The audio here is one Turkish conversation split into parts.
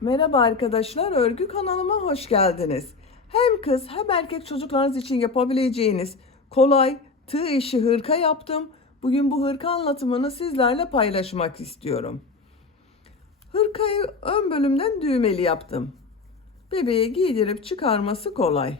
Merhaba arkadaşlar, örgü kanalıma hoş geldiniz. Hem kız hem erkek çocuklarınız için yapabileceğiniz kolay tığ işi hırka yaptım. Bugün bu hırka anlatımını sizlerle paylaşmak istiyorum. Hırkayı ön bölümden düğmeli yaptım. Bebeğe giydirip çıkarması kolay.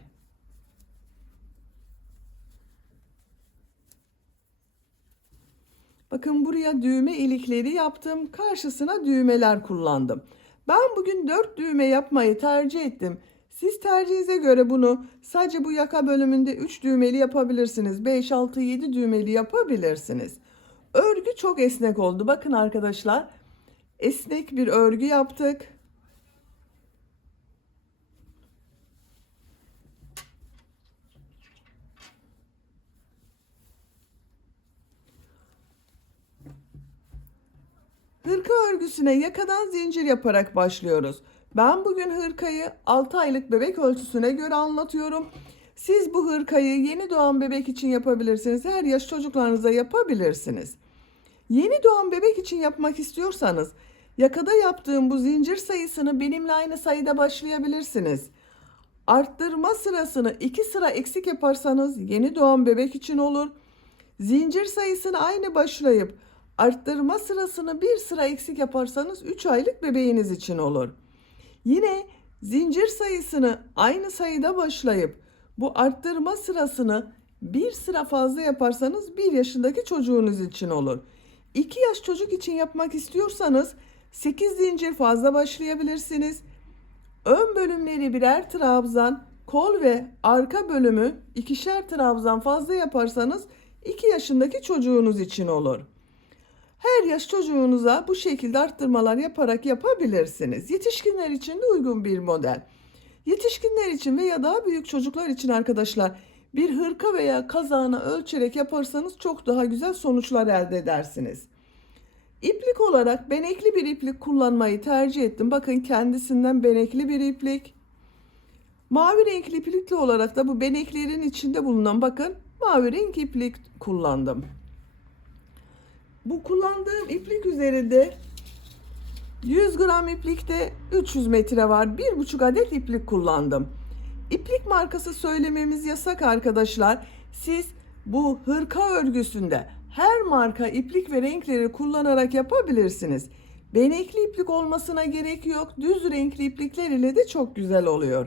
Bakın buraya düğme ilikleri yaptım. Karşısına düğmeler kullandım. Ben bugün 4 düğme yapmayı tercih ettim. Siz tercihinize göre bunu sadece bu yaka bölümünde 3 düğmeli yapabilirsiniz. 5, 6, 7 düğmeli yapabilirsiniz. Örgü çok esnek oldu. Bakın arkadaşlar, esnek bir örgü yaptık. Hırka örgüsüne yakadan zincir yaparak başlıyoruz. Ben bugün hırkayı 6 aylık bebek ölçüsüne göre anlatıyorum. Siz bu hırkayı yeni doğan bebek için yapabilirsiniz. Her yaş çocuklarınıza yapabilirsiniz. Yeni doğan bebek için yapmak istiyorsanız yakada yaptığım bu zincir sayısını benimle aynı sayıda başlayabilirsiniz. Arttırma sırasını 2 sıra eksik yaparsanız yeni doğan bebek için olur. Zincir sayısını aynı başlayıp arttırma sırasını bir sıra eksik yaparsanız 3 aylık bebeğiniz için olur. Yine zincir sayısını aynı sayıda başlayıp bu arttırma sırasını bir sıra fazla yaparsanız 1 yaşındaki çocuğunuz için olur. 2 yaş çocuk için yapmak istiyorsanız 8 zincir fazla başlayabilirsiniz. Ön bölümleri birer trabzan, kol ve arka bölümü ikişer trabzan fazla yaparsanız 2 yaşındaki çocuğunuz için olur. Her yaş çocuğunuza bu şekilde arttırmalar yaparak yapabilirsiniz. Yetişkinler için de uygun bir model. Yetişkinler için veya daha büyük çocuklar için arkadaşlar bir hırka veya kazağını ölçerek yaparsanız çok daha güzel sonuçlar elde edersiniz. İplik olarak benekli bir iplik kullanmayı tercih ettim. Bakın kendisinden benekli bir iplik. Mavi renkli iplikli olarak da bu beneklerin içinde bulunan bakın mavi renk iplik kullandım. Bu kullandığım iplik üzerinde 100 gram iplikte 300 metre var. 1,5 adet iplik kullandım. İplik markası söylememiz yasak arkadaşlar. Siz bu hırka örgüsünde her marka iplik ve renkleri kullanarak yapabilirsiniz. Benekli iplik olmasına gerek yok. Düz renkli iplikler ile de çok güzel oluyor.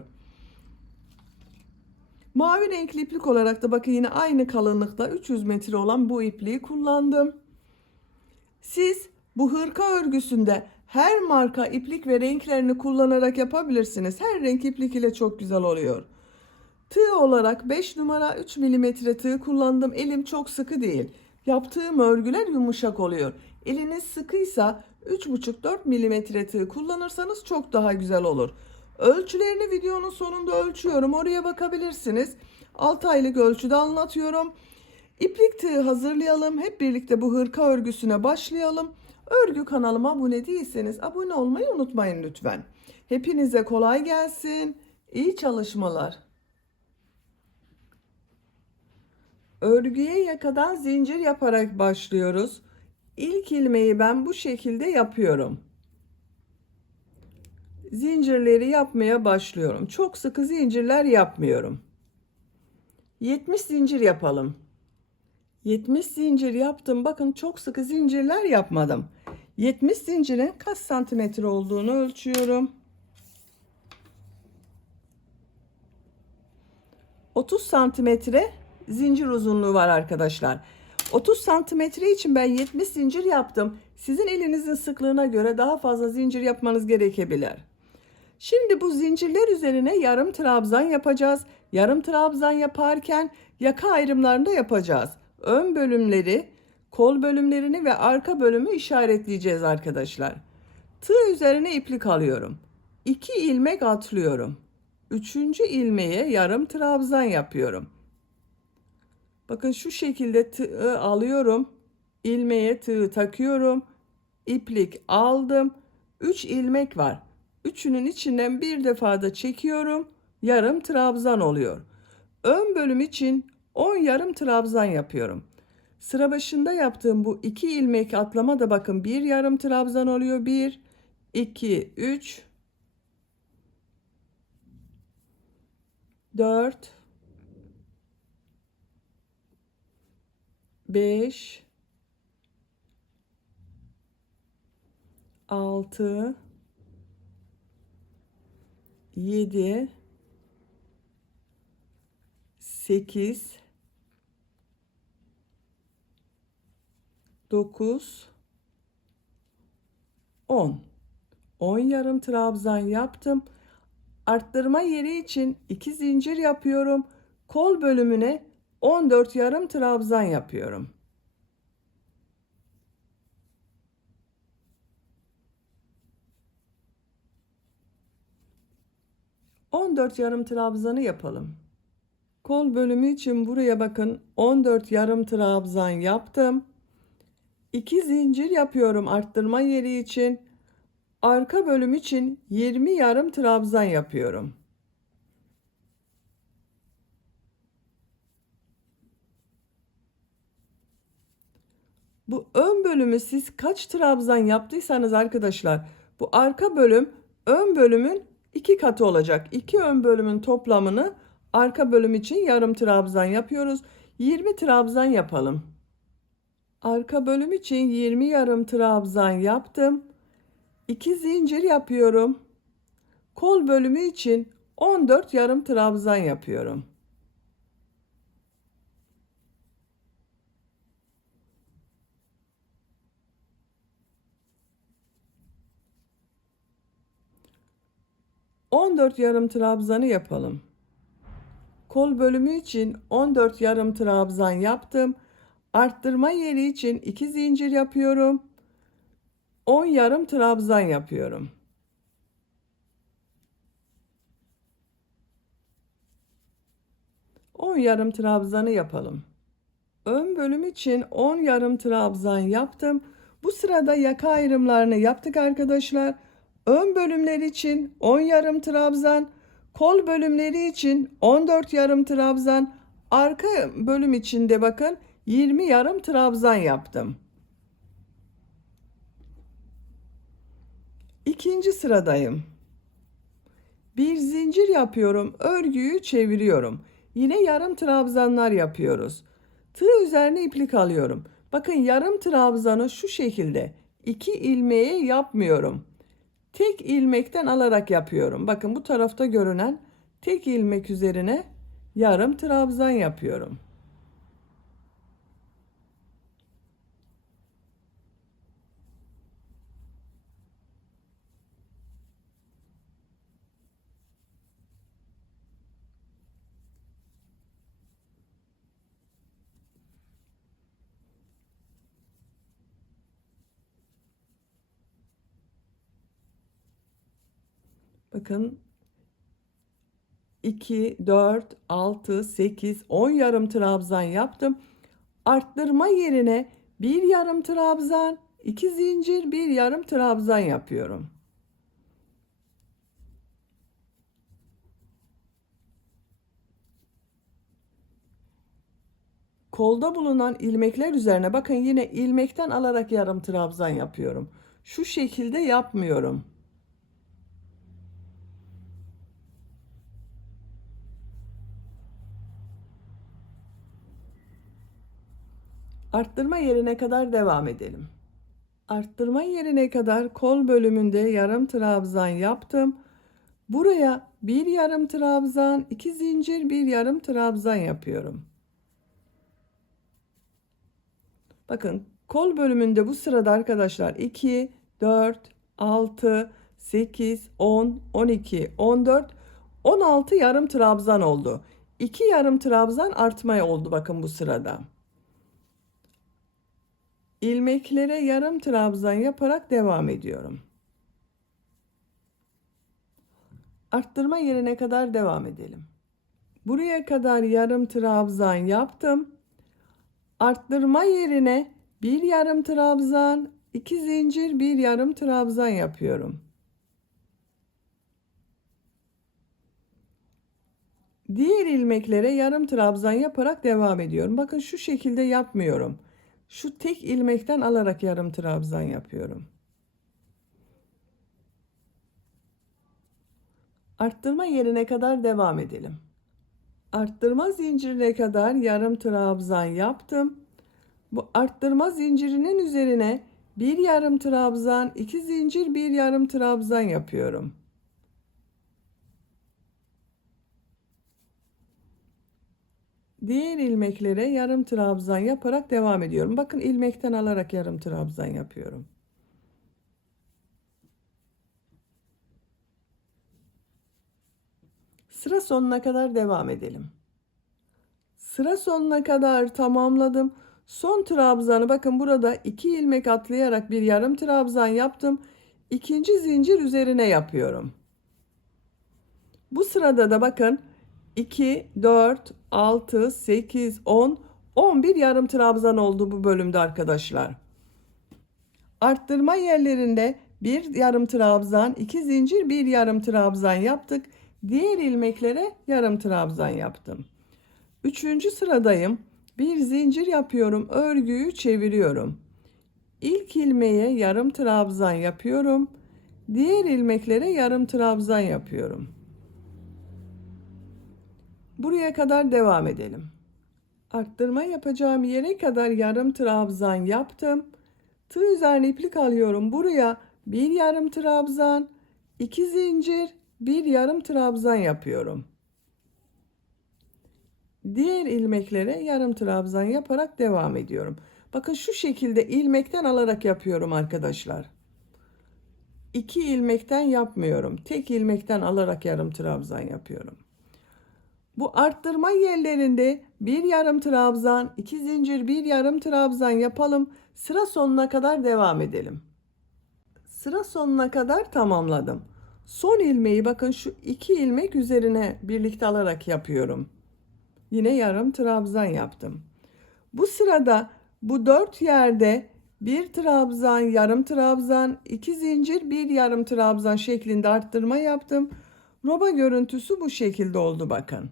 Mavi renkli iplik olarak da bakın yine aynı kalınlıkta 300 metre olan bu ipliği kullandım. Siz bu hırka örgüsünde her marka iplik ve renklerini kullanarak yapabilirsiniz. Her renk iplik ile çok güzel oluyor. Tığ olarak 5 numara 3 milimetre tığ kullandım. Elim çok sıkı değil. Yaptığım örgüler yumuşak oluyor. Eliniz sıkıysa 3,5-4 milimetre tığ kullanırsanız çok daha güzel olur. Ölçülerini videonun sonunda ölçüyorum. Oraya bakabilirsiniz. 6 aylık ölçüde anlatıyorum. İplik tığı hazırlayalım. Hep birlikte bu hırka örgüsüne başlayalım. Örgü kanalıma abone değilseniz abone olmayı unutmayın lütfen. Hepinize kolay gelsin. İyi çalışmalar. Örgüye yakadan zincir yaparak başlıyoruz. İlk ilmeği ben bu şekilde yapıyorum. Zincirleri yapmaya başlıyorum. Çok sıkı zincirler yapmıyorum. 70 zincir yapalım. 70 zincir yaptım. Bakın çok sıkı zincirler yapmadım. 70 zincirin kaç santimetre olduğunu ölçüyorum. 30 santimetre zincir uzunluğu var arkadaşlar. 30 santimetre için ben 70 zincir yaptım. Sizin elinizin sıklığına göre daha fazla zincir yapmanız gerekebilir. Şimdi bu zincirler üzerine yarım trabzan yapacağız. Yarım trabzan yaparken yaka ayrımlarını da yapacağız. Ön bölümleri, kol bölümlerini ve arka bölümü işaretleyeceğiz arkadaşlar. Tığ üzerine iplik alıyorum. 2 ilmek atlıyorum. 3. ilmeğe yarım trabzan yapıyorum. Bakın şu şekilde tığı alıyorum. İlmeğe tığı takıyorum. İplik aldım. 3 ilmek var. Üçünün içinden bir defa da çekiyorum. Yarım trabzan oluyor. Ön bölüm için 10 yarım trabzan yapıyorum. Sıra başında yaptığım bu 2 ilmek atlama da bakın bir yarım trabzan oluyor. 1, 2, 3, 4, 5, 6, 7, 8, 9, 10. 10 yarım trabzan yaptım. Arttırma yeri için 2 zincir yapıyorum. Kol bölümüne 14 yarım trabzan yapıyorum. ...14 yarım trabzanı yapalım. Kol bölümü için buraya bakın 14 yarım trabzan yaptım. 2 zincir yapıyorum arttırma yeri için. Arka bölüm için 20 yarım trabzan yapıyorum. Bu ön bölümü siz kaç trabzan yaptıysanız arkadaşlar, bu arka bölüm ön bölümün 2 katı olacak. 2 ön bölümün toplamını arka bölüm için yarım trabzan yapıyoruz. 20 trabzan yapalım. Arka bölüm için 20 yarım trabzan yaptım. 2 zincir yapıyorum. Kol bölümü için 14 yarım trabzan yapıyorum. ...14 yarım trabzanı yapalım. Kol bölümü için 14 yarım trabzan yaptım. Arttırma yeri için 2 zincir yapıyorum. 10 yarım trabzan yapıyorum. On yarım trabzanı yapalım. Ön bölüm için 10 yarım trabzan yaptım. Bu sırada yaka ayrımlarını yaptık arkadaşlar. Ön bölümler için 10 yarım trabzan, kol bölümleri için 14 yarım trabzan, arka bölüm için de bakın 20 yarım trabzan yaptım. İkinci sıradayım. Bir zincir yapıyorum, örgüyü çeviriyorum. Yine yarım trabzanlar yapıyoruz. Tığ üzerine iplik alıyorum. Bakın yarım trabzanı şu şekilde 2 ilmeğe yapmıyorum. Tek ilmekten alarak yapıyorum. Bakın bu tarafta görünen tek ilmek üzerine yarım trabzan yapıyorum. Bakın 2, 4, 6, 8, 10 yarım trabzan yaptım. Arttırma yerine bir yarım trabzan, 2 zincir, bir yarım trabzan yapıyorum. Kolda bulunan ilmekler üzerine bakın yine ilmekten alarak yarım trabzan yapıyorum. Şu şekilde yapmıyorum. Arttırma yerine kadar devam edelim. Arttırma yerine kadar kol bölümünde yarım trabzan yaptım. Buraya bir yarım trabzan, 2 zincir, bir yarım trabzan yapıyorum. Bakın kol bölümünde bu sırada arkadaşlar 2, 4, 6, 8, 10, 12, 14, 16 yarım trabzan oldu. 2 yarım trabzan artmaya oldu bakın bu sırada. İlmeklere yarım trabzan yaparak devam ediyorum. Arttırma yerine kadar devam edelim. Buraya kadar yarım trabzan yaptım. Arttırma yerine bir yarım trabzan, 2 zincir, bir yarım trabzan yapıyorum. Diğer ilmeklere yarım trabzan yaparak devam ediyorum. Bakın şu şekilde yapmıyorum. Şu tek ilmekten alarak yarım trabzan yapıyorum. Arttırma yerine kadar devam edelim. Arttırma zincirine kadar yarım trabzan yaptım. Bu arttırma zincirinin üzerine bir yarım trabzan, iki zincir, bir yarım trabzan yapıyorum. Diğer ilmeklere yarım trabzan yaparak devam ediyorum. Bakın ilmekten alarak yarım trabzan yapıyorum. Sıra sonuna kadar devam edelim. Sıra sonuna kadar tamamladım. Son trabzanı bakın burada 2 ilmek atlayarak bir yarım trabzan yaptım. İkinci zincir üzerine yapıyorum. Bu sırada da bakın 2, 4, 6, 8, 10, 11 yarım trabzan oldu bu bölümde arkadaşlar. Arttırma yerlerinde bir yarım trabzan, iki zincir, bir yarım trabzan yaptık. Diğer ilmeklere yarım trabzan yaptım. Üçüncü sıradayım. Bir zincir yapıyorum. Örgüyü çeviriyorum. İlk ilmeğe yarım trabzan yapıyorum. Diğer ilmeklere yarım trabzan yapıyorum. Buraya kadar devam edelim. Arttırma yapacağım yere kadar yarım trabzan yaptım. Tığ üzerine iplik alıyorum. Buraya bir yarım trabzan, iki zincir, bir yarım trabzan yapıyorum. Diğer ilmeklere yarım trabzan yaparak devam ediyorum. Bakın şu şekilde ilmekten alarak yapıyorum arkadaşlar. İki ilmekten yapmıyorum. Tek ilmekten alarak yarım trabzan yapıyorum. Bu arttırma yerlerinde bir yarım trabzan, iki zincir, bir yarım trabzan yapalım. Sıra sonuna kadar devam edelim. Sıra sonuna kadar tamamladım. Son ilmeği bakın şu iki ilmek üzerine birlikte alarak yapıyorum. Yine yarım trabzan yaptım. Bu sırada bu 4 yerde bir trabzan, yarım trabzan, iki zincir, bir yarım trabzan şeklinde arttırma yaptım. Roba görüntüsü bu şekilde oldu bakın.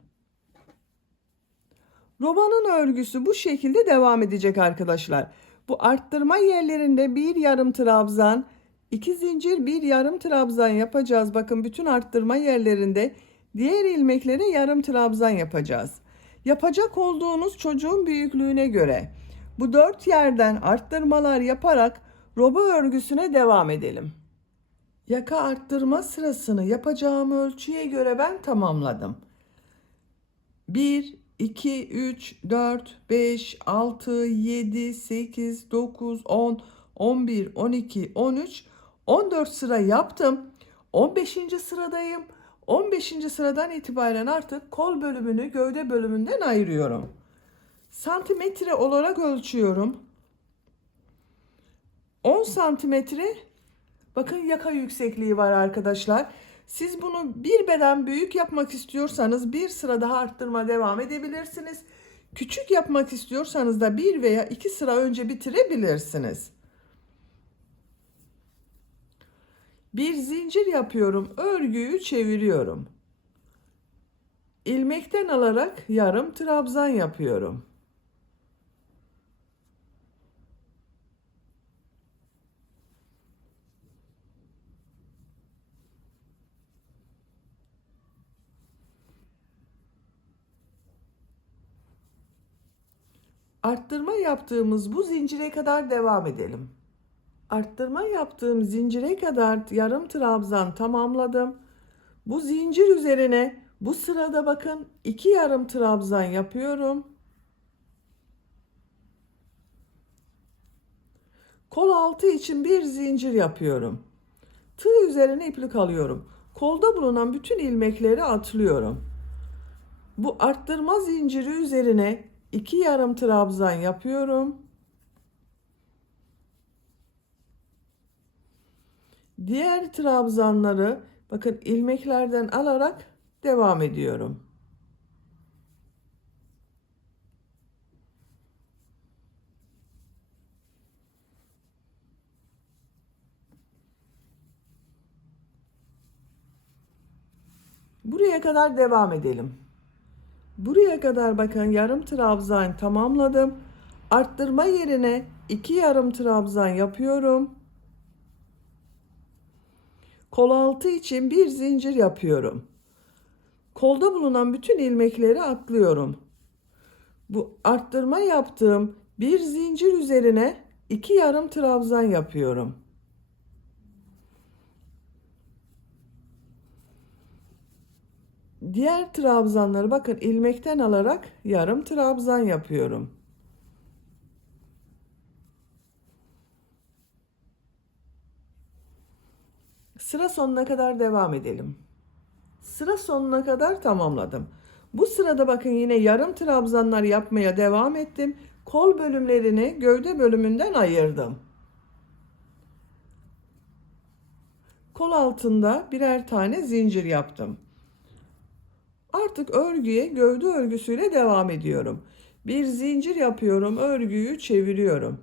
Robanın örgüsü bu şekilde devam edecek arkadaşlar. Bu arttırma yerlerinde bir yarım trabzan, iki zincir, bir yarım trabzan yapacağız. Bakın bütün arttırma yerlerinde diğer ilmeklere yarım trabzan yapacağız. Yapacak olduğunuz çocuğun büyüklüğüne göre bu 4 yerden arttırmalar yaparak roba örgüsüne devam edelim. Yaka arttırma sırasını yapacağım ölçüye göre ben tamamladım. 1, 2, 3, 4, 5, 6, 7, 8, 9, 10, 11, 12, 13, 14 sıra yaptım. 15. sıradayım. 15. sıradan itibaren artık kol bölümünü gövde bölümünden ayırıyorum. Santimetre olarak ölçüyorum. 10 santimetre bakın yaka yüksekliği var arkadaşlar. Siz bunu bir beden büyük yapmak istiyorsanız bir sıra daha arttırma devam edebilirsiniz. Küçük yapmak istiyorsanız da bir veya iki sıra önce bitirebilirsiniz. Bir zincir yapıyorum. Örgüyü çeviriyorum. İlmekten alarak yarım trabzan yapıyorum. Arttırma yaptığımız bu zincire kadar devam edelim. Arttırma yaptığım zincire kadar yarım trabzan tamamladım. Bu zincir üzerine bu sırada bakın 2 yarım trabzan yapıyorum. Kol altı için bir zincir yapıyorum. Tığ üzerine iplik alıyorum. Kolda bulunan bütün ilmekleri atlıyorum. Bu arttırma zinciri üzerine 2 yarım trabzan yapıyorum. Diğer trabzanları bakın ilmeklerden alarak devam ediyorum. Buraya kadar devam edelim. Buraya kadar bakın yarım trabzan tamamladım. Arttırma yerine 2 yarım trabzan yapıyorum. Kol altı için bir zincir yapıyorum. Kolda bulunan bütün ilmekleri atlıyorum. Bu arttırma yaptığım bir zincir üzerine 2 yarım trabzan yapıyorum. Diğer trabzanları bakın ilmekten alarak yarım trabzan yapıyorum. Sıra sonuna kadar devam edelim. Sıra sonuna kadar tamamladım. Bu sırada bakın yine yarım trabzanlar yapmaya devam ettim. Kol bölümlerini gövde bölümünden ayırdım. Kol altında birer tane zincir yaptım. Artık örgüye gövde örgüsüyle devam ediyorum. Bir zincir yapıyorum, örgüyü çeviriyorum.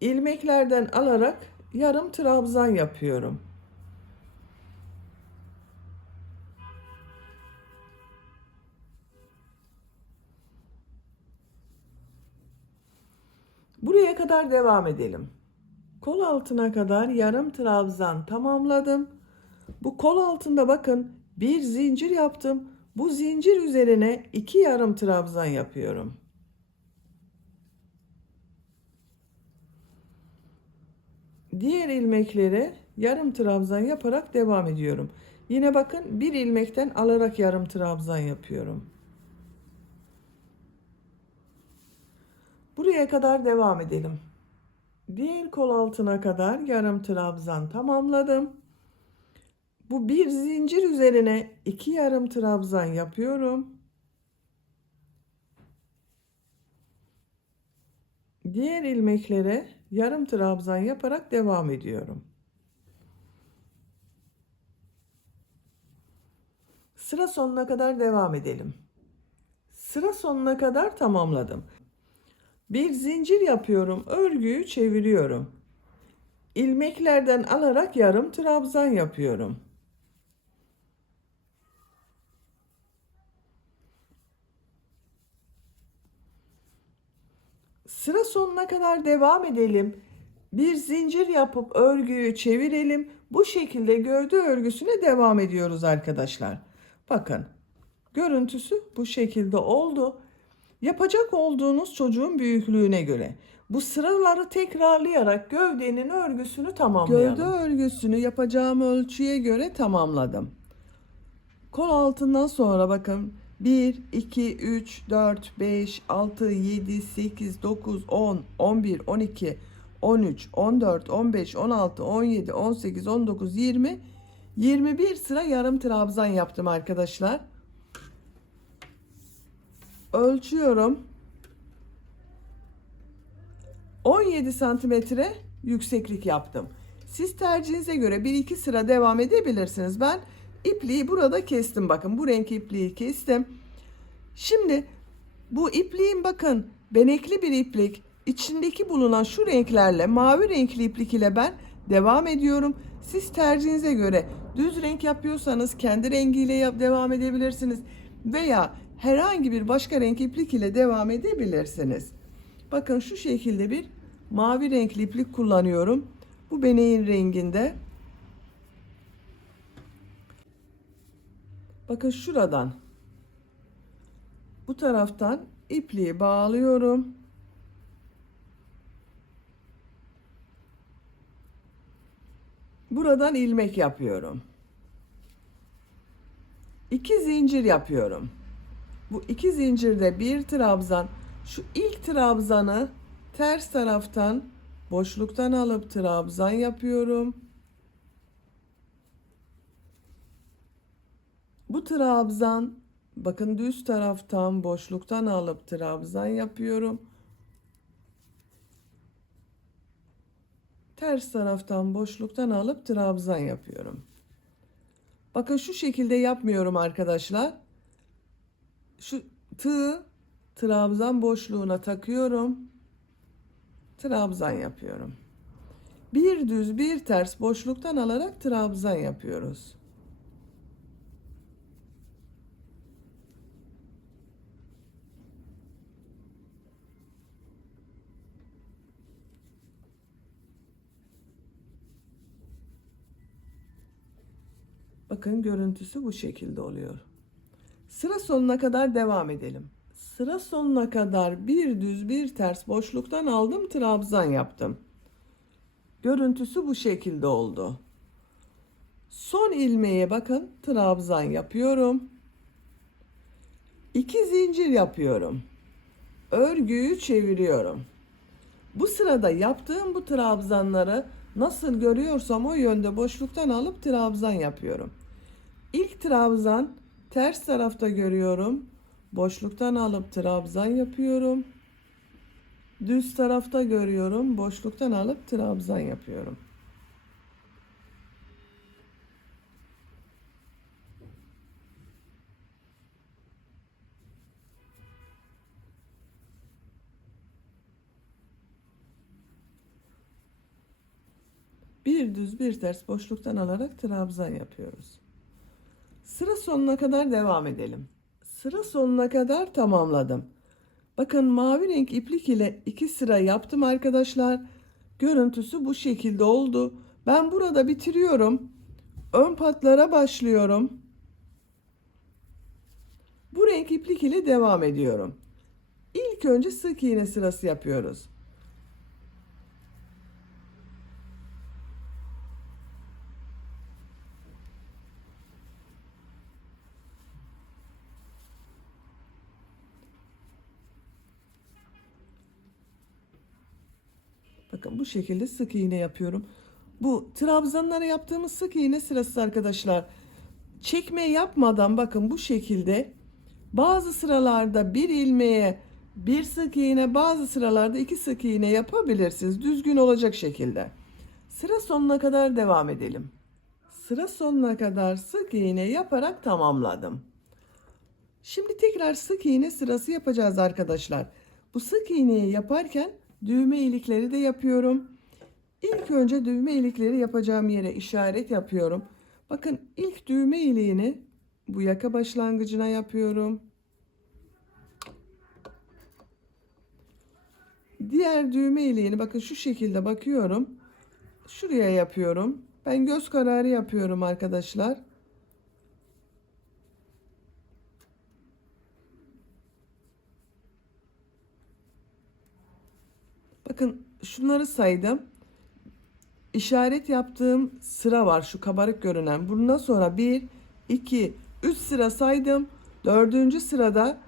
İlmeklerden alarak yarım trabzan yapıyorum. Buraya kadar devam edelim. Kol altına kadar yarım trabzan tamamladım. Bu kol altında bakın bir zincir yaptım. Bu zincir üzerine 2 yarım trabzan yapıyorum. Diğer ilmekleri yarım trabzan yaparak devam ediyorum. Yine bakın bir ilmekten alarak yarım trabzan yapıyorum. Buraya kadar devam edelim. Diğer kol altına kadar yarım trabzan tamamladım. Bu bir zincir üzerine 2 yarım trabzan yapıyorum. Diğer ilmeklere yarım trabzan yaparak devam ediyorum. Sıra sonuna kadar devam edelim. Sıra sonuna kadar tamamladım. Bir zincir yapıyorum, örgüyü çeviriyorum. İlmeklerden alarak yarım trabzan yapıyorum. Sıra sonuna kadar devam edelim. Bir zincir yapıp örgüyü çevirelim. Bu şekilde gövde örgüsüne devam ediyoruz arkadaşlar. Bakın, görüntüsü bu şekilde oldu. Yapacak olduğunuz çocuğun büyüklüğüne göre bu sıraları tekrarlayarak gövdenin örgüsünü tamamlayalım. Gövde örgüsünü yapacağım ölçüye göre tamamladım. Kol altından sonra bakın 1, 2, 3, 4, 5, 6, 7, 8, 9, 10, 11, 12, 13, 14, 15, 16, 17, 18, 19, 20, 21 sıra yarım trabzan yaptım arkadaşlar. Ölçüyorum. 17 santimetre yükseklik yaptım. Siz tercihinize göre 1-2 sıra devam edebilirsiniz. Ben ipliği burada kestim. Bakın bu renk ipliği kestim. Şimdi bu ipliğin bakın benekli bir iplik. İçindeki bulunan şu renklerle mavi renkli iplik ile ben devam ediyorum. Siz tercihinize göre düz renk yapıyorsanız kendi rengiyle devam edebilirsiniz. Veya herhangi bir başka renk iplik ile devam edebilirsiniz. Bakın şu şekilde bir mavi renkli iplik kullanıyorum. Bu beneğin renginde. Bakın şuradan bu taraftan ipliği bağlıyorum. Buradan ilmek yapıyorum. 2 zincir yapıyorum. Bu 2 zincirde bir trabzan. Şu ilk trabzanı ters taraftan boşluktan alıp trabzan yapıyorum. Bu trabzan bakın düz taraftan boşluktan alıp trabzan yapıyorum. Ters taraftan boşluktan alıp trabzan yapıyorum. Bakın şu şekilde yapmıyorum arkadaşlar. Şu tığı trabzan boşluğuna takıyorum. Trabzan yapıyorum. Bir düz bir ters boşluktan alarak trabzan yapıyoruz. Bakın görüntüsü bu şekilde oluyor. Sıra sonuna kadar devam edelim. Sıra sonuna kadar bir düz bir ters boşluktan aldım, trabzan yaptım. Görüntüsü bu şekilde oldu. Son ilmeğe bakın, trabzan yapıyorum. 2 zincir yapıyorum. Örgüyü çeviriyorum. Bu sırada yaptığım bu trabzanları nasıl görüyorsam o yönde boşluktan alıp trabzan yapıyorum. İlk trabzan ters tarafta görüyorum. Boşluktan alıp trabzan yapıyorum. Düz tarafta görüyorum. Boşluktan alıp trabzan yapıyorum. Bir düz bir ters boşluktan alarak trabzan yapıyoruz. Sıra sonuna kadar devam edelim. Sıra sonuna kadar tamamladım. Bakın mavi renk iplik ile 2 sıra yaptım arkadaşlar. Görüntüsü bu şekilde oldu. Ben burada bitiriyorum. Ön patlara başlıyorum. Bu renk iplik ile devam ediyorum. İlk önce sık iğne sırası yapıyoruz. Bakın bu şekilde sık iğne yapıyorum. Bu trabzanlara yaptığımız sık iğne sırası arkadaşlar. Çekme yapmadan bakın bu şekilde bazı sıralarda bir ilmeğe bir sık iğne, bazı sıralarda 2 sık iğne yapabilirsiniz. Düzgün olacak şekilde. Sıra sonuna kadar devam edelim. Sıra sonuna kadar sık iğne yaparak tamamladım. Şimdi tekrar sık iğne sırası yapacağız arkadaşlar. Bu sık iğneyi yaparken düğme ilikleri de yapıyorum. İlk önce düğme ilikleri yapacağım yere işaret yapıyorum. Bakın ilk düğme iliğini bu yaka başlangıcına yapıyorum. Diğer düğme iliğini bakın şu şekilde bakıyorum. Şuraya yapıyorum. Ben göz kararı yapıyorum arkadaşlar. Bakın şunları saydım. İşaret yaptığım sıra var, şu kabarık görünen. Bundan sonra 1, 2, 3 sıra saydım. 4. sırada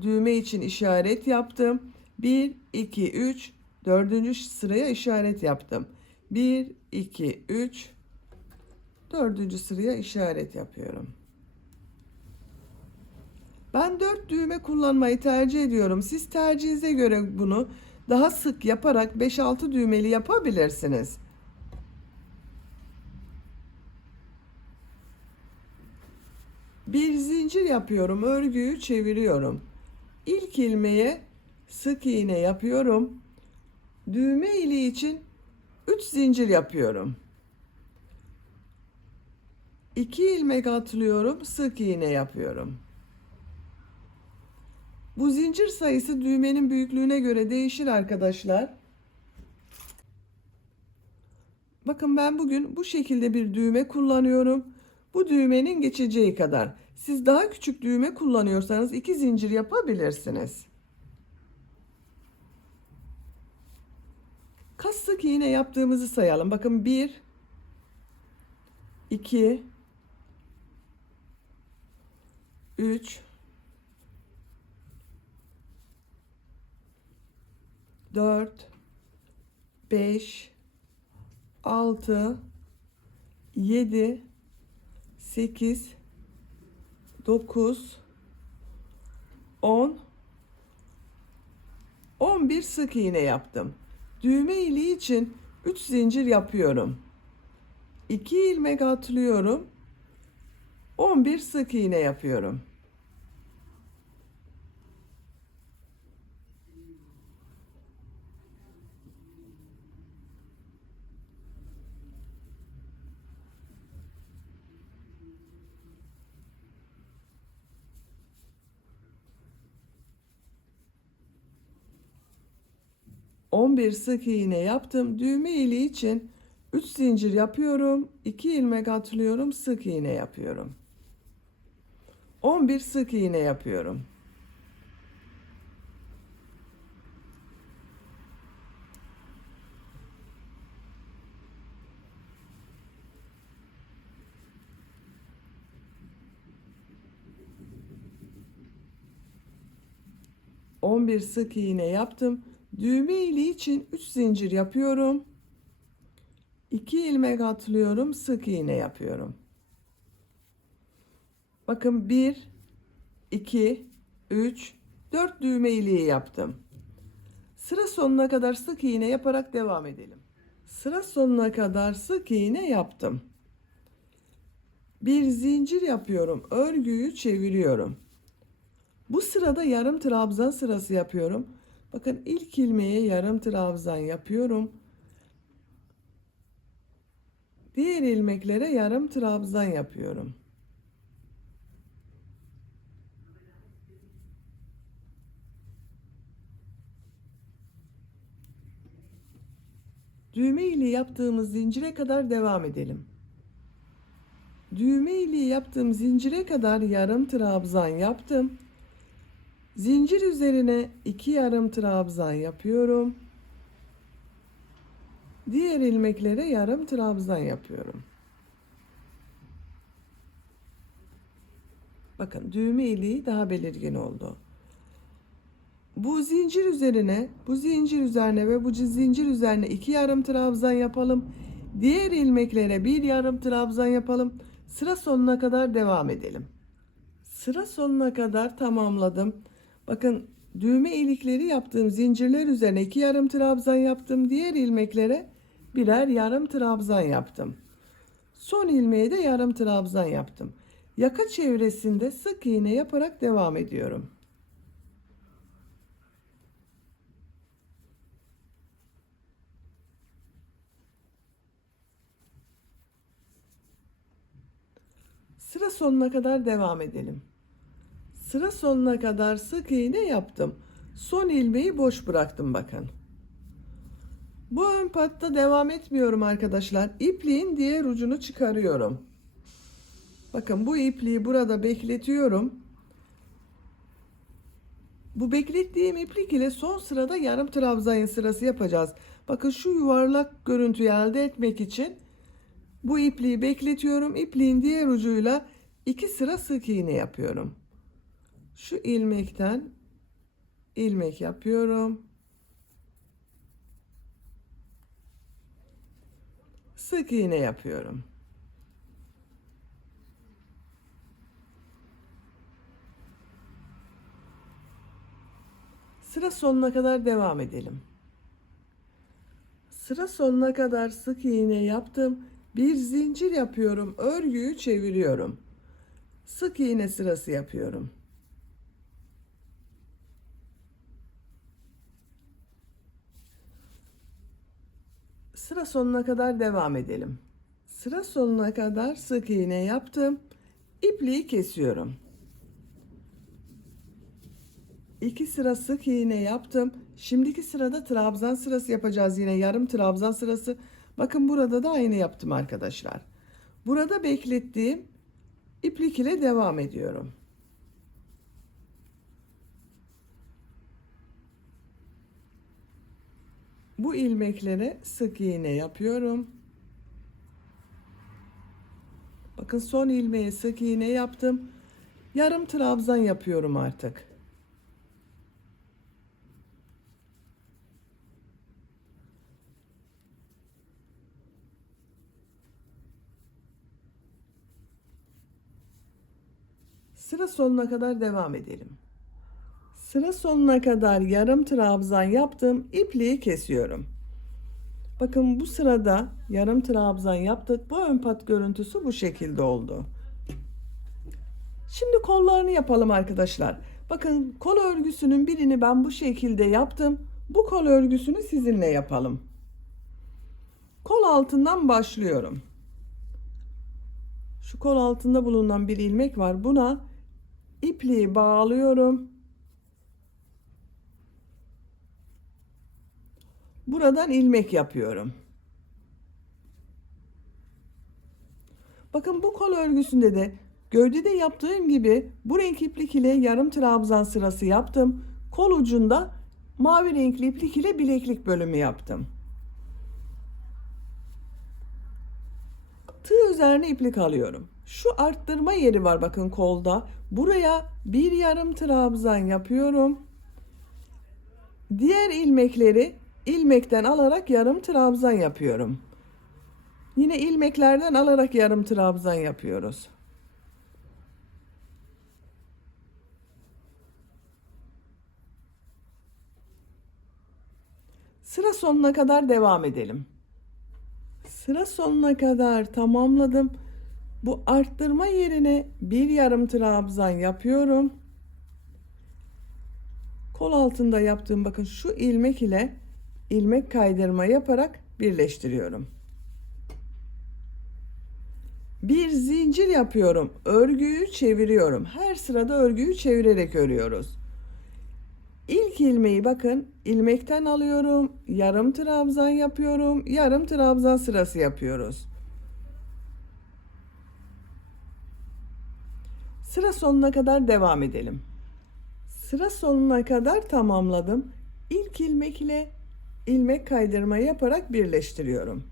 düğme için işaret yaptım. 1, 2, 3, 4. sıraya işaret yaptım. 1, 2, 3, 4. sıraya işaret yapıyorum. Ben 4 düğme kullanmayı tercih ediyorum. Siz tercihinize göre bunu daha sık yaparak 5-6 düğmeli yapabilirsiniz. Bir zincir yapıyorum, örgüyü çeviriyorum. İlk ilmeğe sık iğne yapıyorum. Düğme iliği için 3 zincir yapıyorum. 2 ilmek atlıyorum, sık iğne yapıyorum. Bu zincir sayısı düğmenin büyüklüğüne göre değişir arkadaşlar. Bakın ben bugün bu şekilde bir düğme kullanıyorum. Bu düğmenin geçeceği kadar. Siz daha küçük düğme kullanıyorsanız 2 zincir yapabilirsiniz. Kaç sık iğne yaptığımızı sayalım. Bakın 1, 2, 3, 4, 5, 6, 7, 8, 9, 10, 11 sık iğne yaptım. Düğme iliği için 3 zincir yapıyorum. 2 ilmek atlıyorum. 11 sık iğne yapıyorum. ...11 sık iğne yaptım. Düğme iliği için 3 zincir yapıyorum. 2 ilmek atlıyorum. Sık iğne yapıyorum. 11 sık iğne yapıyorum. On bir sık iğne yaptım. Düğme iliği için 3 zincir yapıyorum. 2 ilmek atlıyorum, sık iğne yapıyorum. Bakın 1, 2, 3, 4 düğme iliği yaptım. Sıra sonuna kadar sık iğne yaparak devam edelim. Sıra sonuna kadar sık iğne yaptım. Bir zincir yapıyorum. Örgüyü çeviriyorum. Bu sırada yarım trabzan sırası yapıyorum. Bakın ilk ilmeğe yarım trabzan yapıyorum. Diğer ilmeklere yarım trabzan yapıyorum. Düğme iliği yaptığımız zincire kadar devam edelim. Düğme iliği yaptığım zincire kadar yarım trabzan yaptım. Zincir üzerine 2 yarım trabzan yapıyorum. Diğer ilmeklere yarım trabzan yapıyorum. Bakın düğme iliği daha belirgin oldu. Bu zincir üzerine ve bu zincir üzerine 2 yarım trabzan yapalım. Diğer ilmeklere 1 yarım trabzan yapalım. Sıra sonuna kadar devam edelim. Sıra sonuna kadar tamamladım. Bakın düğme ilikleri yaptığım zincirler üzerine 2 yarım trabzan yaptım. Diğer ilmeklere birer yarım trabzan yaptım. Son ilmeğe de yarım trabzan yaptım. Yaka çevresinde sık iğne yaparak devam ediyorum. Sıra sonuna kadar devam edelim. Sıra sonuna kadar sık iğne yaptım. Son ilmeği boş bıraktım bakın. Bu ön patta devam etmiyorum arkadaşlar. İpliğin diğer ucunu çıkarıyorum. Bakın bu ipliği burada bekletiyorum. Bu beklettiğim iplik ile son sırada yarım trabzan sırası yapacağız. Bakın şu yuvarlak görüntüyü elde etmek için bu ipliği bekletiyorum. İpliğin diğer ucuyla 2 sıra sık iğne yapıyorum. Şu ilmekten ilmek yapıyorum. Sık iğne yapıyorum. Sıra sonuna kadar devam edelim. Sıra sonuna kadar sık iğne yaptım. Bir zincir yapıyorum. Örgüyü çeviriyorum. Sık iğne sırası yapıyorum. Sıra sonuna kadar devam edelim. Sıra sonuna kadar sık iğne yaptım. İpliği kesiyorum. 2 sıra sık iğne yaptım. Şimdiki sırada trabzan sırası yapacağız, yine yarım trabzan sırası. Bakın burada da aynı yaptım arkadaşlar. Burada beklettiğim iplik ile devam ediyorum. Bu ilmeklere sık iğne yapıyorum. Bakın son ilmeğe sık iğne yaptım. Yarım trabzan yapıyorum artık. Sıra sonuna kadar devam edelim. Sıra sonuna kadar yarım trabzan yaptım. İpliği kesiyorum. Bakın bu sırada yarım trabzan yaptık. Bu ön pat görüntüsü bu şekilde oldu. Şimdi kollarını yapalım arkadaşlar. Bakın kol örgüsünün birini ben bu şekilde yaptım. Bu kol örgüsünü sizinle yapalım. Kol altından başlıyorum. Şu kol altında bulunan bir ilmek var. Buna ipliği bağlıyorum. Buradan ilmek yapıyorum. Bakın bu kol örgüsünde de Gövdede yaptığım gibi bu renk iplik ile yarım trabzan sırası yaptım. Kol ucunda mavi renkli iplik ile bileklik bölümü yaptım. Tığ üzerine iplik alıyorum. Şu arttırma yeri var bakın kolda. Buraya bir yarım trabzan yapıyorum. Diğer ilmekleri ilmekten alarak yarım trabzan yapıyorum. Yine ilmeklerden alarak yarım trabzan yapıyoruz. Sıra sonuna kadar devam edelim. Sıra sonuna kadar tamamladım. Bu arttırma yerine bir yarım trabzan yapıyorum. Kol altında yaptığım bakın şu ilmek ile ilmek kaydırma yaparak birleştiriyorum. Bir zincir yapıyorum. Örgüyü çeviriyorum. Her sırada örgüyü çevirerek örüyoruz. İlk ilmeği bakın ilmekten alıyorum. Yarım trabzan yapıyorum. Yarım trabzan sırası yapıyoruz. Sıra sonuna kadar devam edelim. Sıra sonuna kadar tamamladım. İlk ilmek ile ilmek kaydırma yaparak birleştiriyorum.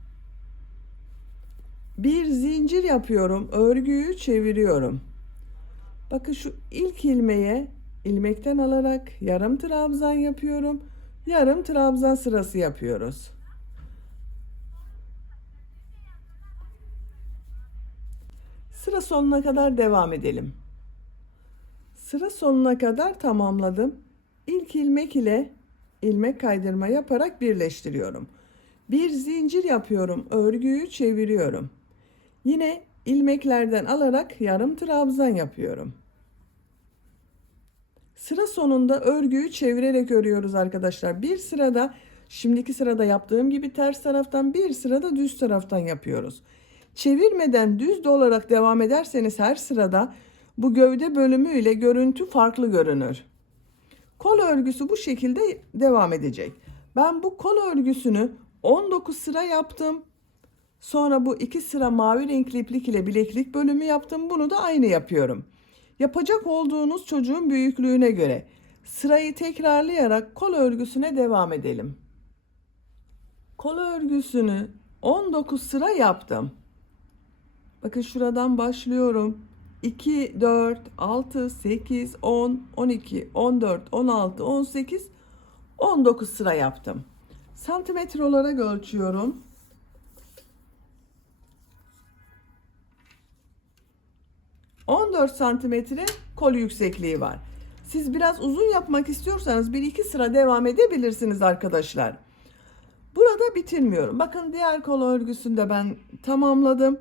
Bir zincir yapıyorum. Örgüyü çeviriyorum. Bakın şu ilk ilmeğe ilmekten alarak yarım trabzan yapıyorum. Yarım trabzan sırası yapıyoruz. Sıra sonuna kadar devam edelim. Sıra sonuna kadar tamamladım. İlk ilmek ile ilmek kaydırma yaparak birleştiriyorum. Bir zincir yapıyorum. Örgüyü çeviriyorum. Yine ilmeklerden alarak yarım trabzan yapıyorum. Sıra sonunda örgüyü çevirerek örüyoruz arkadaşlar. Bir sırada şimdiki sırada yaptığım gibi ters taraftan, bir sırada düz taraftan yapıyoruz. Çevirmeden düz olarak devam ederseniz her sırada bu gövde bölümü ile görüntü farklı görünür. Kol örgüsü bu şekilde devam edecek. Ben bu kol örgüsünü 19 sıra yaptım. Sonra bu 2 sıra mavi renkli iplik ile bileklik bölümü yaptım. Bunu da aynı yapıyorum. Yapacak olduğunuz çocuğun büyüklüğüne göre sırayı tekrarlayarak kol örgüsüne devam edelim. Kol örgüsünü 19 sıra yaptım. Bakın şuradan başlıyorum. 2, 4, 6, 8, 10, 12, 14, 16, 18, 19 sıra yaptım. Santimetre olarak ölçüyorum. 14 santimetre kol yüksekliği var. Siz biraz uzun yapmak istiyorsanız 1-2 sıra devam edebilirsiniz arkadaşlar. Burada bitirmiyorum. Bakın diğer kol örgüsünde ben tamamladım.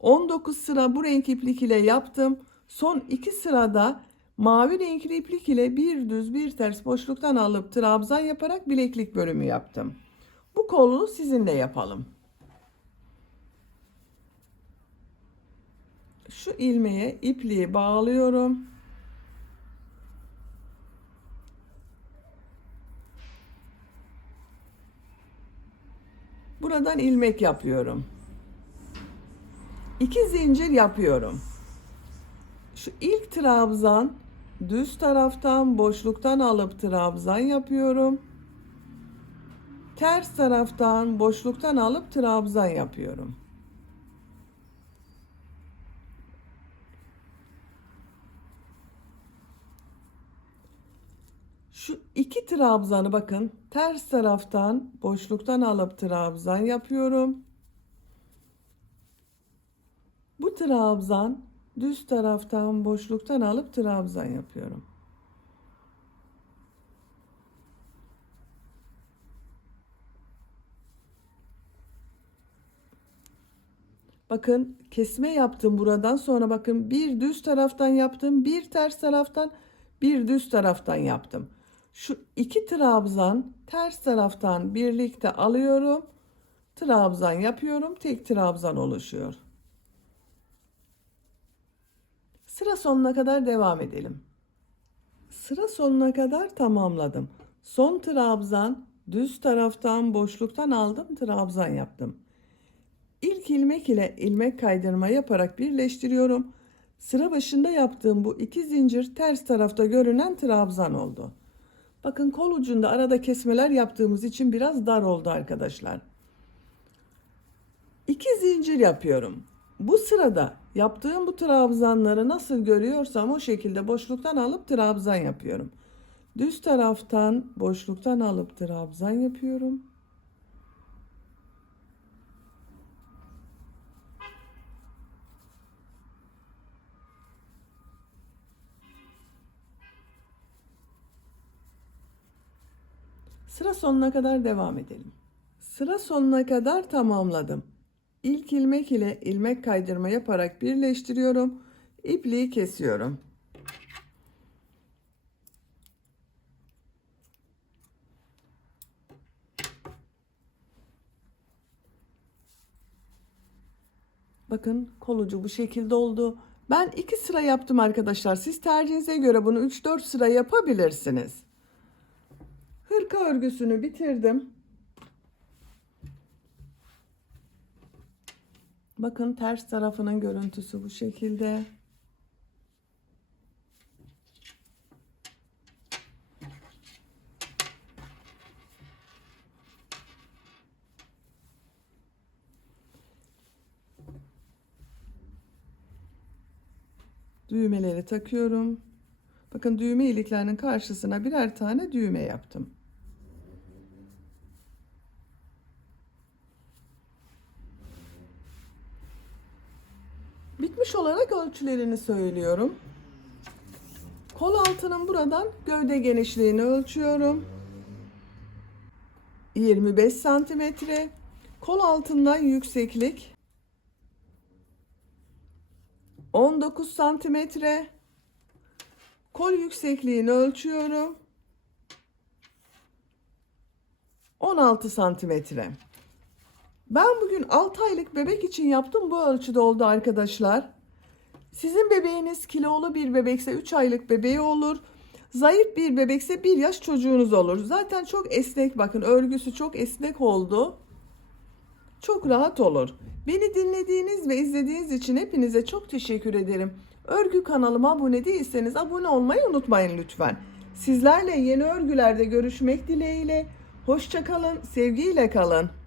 19 sıra bu renk iplik ile yaptım. Son 2 sırada mavi renkli iplik ile bir düz bir ters boşluktan alıp trabzan yaparak bileklik bölümü yaptım. Bu kolu sizinle yapalım. Şu ilmeğe ipliği bağlıyorum. Buradan ilmek yapıyorum. 2 zincir yapıyorum. Şu ilk trabzan düz taraftan boşluktan alıp trabzan yapıyorum. Ters taraftan boşluktan alıp trabzan yapıyorum. Şu 2 trabzanı bakın ters taraftan boşluktan alıp trabzan yapıyorum. Bu trabzan düz taraftan boşluktan alıp trabzan yapıyorum. Bakın kesme yaptım buradan sonra bakın bir düz taraftan yaptım, bir ters taraftan, bir düz taraftan yaptım. Şu 2 trabzan ters taraftan birlikte alıyorum. Trabzan yapıyorum. Tek trabzan oluşuyor. Sıra sonuna kadar devam edelim. Sıra sonuna kadar tamamladım. Son trabzan düz taraftan boşluktan aldım, trabzan yaptım. İlk ilmek ile ilmek kaydırma yaparak birleştiriyorum. Sıra başında yaptığım bu 2 zincir ters tarafta görünen trabzan oldu. Bakın kol ucunda arada kesmeler yaptığımız için biraz dar oldu arkadaşlar. 2 zincir yapıyorum. Bu sırada yaptığım bu trabzanları nasıl görüyorsam o şekilde boşluktan alıp trabzan yapıyorum. Düz taraftan boşluktan alıp trabzan yapıyorum. Sıra sonuna kadar devam edelim. Sıra sonuna kadar tamamladım. İlk ilmek ile ilmek kaydırma yaparak birleştiriyorum. İpliği kesiyorum. Bakın kol ucu bu şekilde oldu. Ben 2 sıra yaptım arkadaşlar. Siz tercihinize göre bunu 3-4 sıra yapabilirsiniz. Hırka örgüsünü bitirdim. Bakın ters tarafının görüntüsü bu şekilde. Düğmeleri takıyorum. Bakın düğme iliklerinin karşısına birer tane düğme yaptım. Bitmiş olarak ölçülerini söylüyorum. Kol altının buradan gövde genişliğini ölçüyorum. 25 santimetre. Kol altından yükseklik 19 santimetre. Kol yüksekliğini ölçüyorum. 16 santimetre. Ben bugün 6 aylık bebek için yaptım, bu ölçüde oldu arkadaşlar. Sizin bebeğiniz kilolu bir bebekse 3 aylık bebeği olur. Zayıf bir bebekse 1 yaş çocuğunuz olur. Zaten çok esnek, bakın örgüsü çok esnek oldu. Çok rahat olur. Beni dinlediğiniz ve izlediğiniz için hepinize çok teşekkür ederim. Örgü kanalıma abone değilseniz abone olmayı unutmayın lütfen. Sizlerle yeni örgülerde görüşmek dileğiyle. Hoşça kalın, sevgiyle kalın.